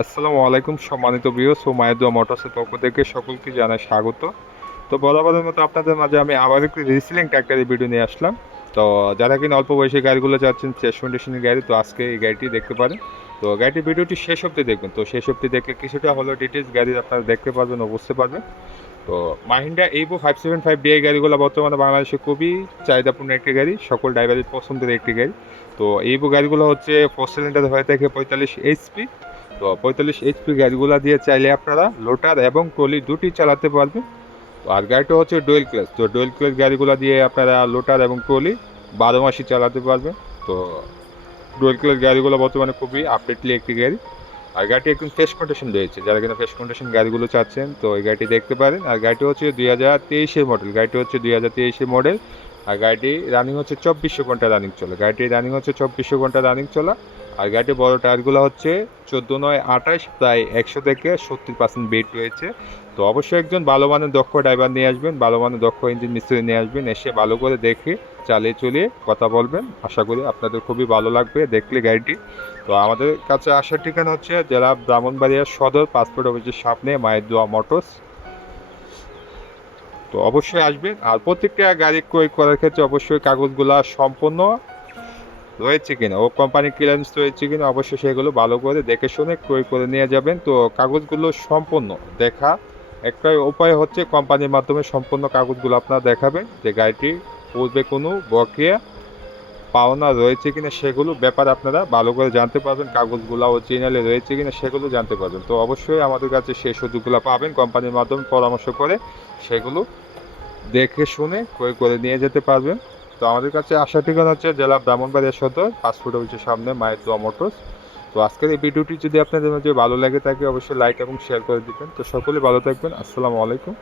আসসালামু আলাইকুম সম্মানিত ভিউয়ার্স ও মায়েদুয়া মোটরসের পক্ষ থেকে সকলকে জানাই স্বাগত। তো বরাবরের মতো আপনাদের মাঝে আমি আবার একটি রিসেলিং ট্র্যাক্টরের ভিডিও নিয়ে আসলাম। তো যারা কিনা অল্প বয়সী গাড়িগুলো চাচ্ছেন চেস কন্ডিশনের গাড়ি, তো আজকে এই গাড়িটি দেখতে পারেন। তো গাড়িটির ভিডিওটি শেষ অবধি দেখবেন, তো শেষ অবধি দেখলে কিছুটা হলেও ডিটেলস গাড়ির আপনারা দেখতে পারবেন ও বুঝতে পারবেন। তো মাহিন্দ্রা এইভো 575 DI গাড়িগুলো বর্তমানে বাংলাদেশে খুবই চাহিদাপূর্ণ একটি গাড়ি, সকল ড্রাইভারের পছন্দের একটি গাড়ি। তো এইভো গাড়িগুলো হচ্ছে 4 সিলিন্ডার হয়ে থাকে 45 HP। তো 45 HP গাড়িগুলো দিয়ে চাইলে আপনারা লোটার এবং ট্রলি দুটি চালাতে পারবেন। তো আর গাড়িটা হচ্ছে ডুয়েল ক্লাস, তো ডুয়েল ক্লাস গাড়িগুলো দিয়ে আপনারা লোটার এবং ট্রলি 12 মাসই চালাতে পারবেন। তো ডুয়েল ক্লাস গাড়িগুলো বর্তমানে খুবই আপডেটলি একটি গাড়ি। আর গাড়িটি একদম ফ্রেশ কন্ডিশন রয়েছে, যারা কিনা ফ্রেশ কন্ডিশন গাড়িগুলো চাচ্ছেন তো এই গাড়িটি দেখতে পারেন। আর গাড়িটি হচ্ছে 2023-এর মডেল, গাড়িটি হচ্ছে 2023-এর মডেল। আর গাড়িটি রানিং হচ্ছে 2400 ঘন্টা রানিং চলে, গাড়িটি রানিং হচ্ছে 2400 ঘন্টা রানিং চলা। আর গাড়িটির বড় টায়ারগুলো হচ্ছে 14-9-28, প্রায় 100 থেকে 70% বেড রয়েছে। তো অবশ্যই একজন ভালো মানের দক্ষ ড্রাইভার নিয়ে আসবেন, ভালো মানের দক্ষ ইঞ্জিন মিস্ত্রি নিয়ে আসবেন, এসে ভালো করে দেখে চালিয়ে চলিয়ে কথা বলবেন। আশা করি আপনাদের খুবই ভালো লাগবে দেখলে গাড়িটি। তো আমাদের কাছে আসার ঠিকানা হচ্ছে জেলা ব্রাহ্মণবাড়িয়া সদর, পাসপোর্ট অফিসের সামনে মায়ের মোটরস। তো অবশ্যই আসবেন। আর প্রত্যেকটা গাড়ি ক্রয় করার ক্ষেত্রে অবশ্যই কাগজগুলা সম্পূর্ণ রয়েছে কিনা ও কোম্পানি ক্লিয়ারেন্স রয়েছে কিনা অবশ্যই সেগুলো ভালো করে দেখে শুনে ক্রয় করে নিয়ে যাবেন। তো কাগজগুলো সম্পূর্ণ দেখা একটাই উপায় হচ্ছে কোম্পানির মাধ্যমে সম্পূর্ণ কাগজগুলো আপনারা দেখাবেন যে গাড়িটি পূর্বে কোনো বকেয়া পাওনা রয়েছে কিনা সেগুলো ব্যাপারে আপনারা ভালো করে জানতে পারবেন, কাগজগুলো অরিজিনালি রয়েছে কিনা সেগুলো জানতে পারবেন। তো অবশ্যই আমাদের কাছে সেই সুযোগগুলো পাবেন, কোম্পানির মাধ্যমে পরামর্শ করে সেগুলো দেখে শুনে ক্রয় করে নিয়ে যেতে পারবেন। তো আমাদের কাছে আসার ঠিকানা হচ্ছে জেলা ব্রাহ্মণবাড়িয়া সদর, পাসপোর্ট অফিসের সামনে মায়ের মোটরস। তো আজকের এই ভিডিওটি যদি আপনাদের মধ্যে ভালো লাগে থাকে অবশ্যই লাইক এবং শেয়ার করে দিবেন। তো সকলে ভালো থাকবেন, আসসালামু আলাইকুম।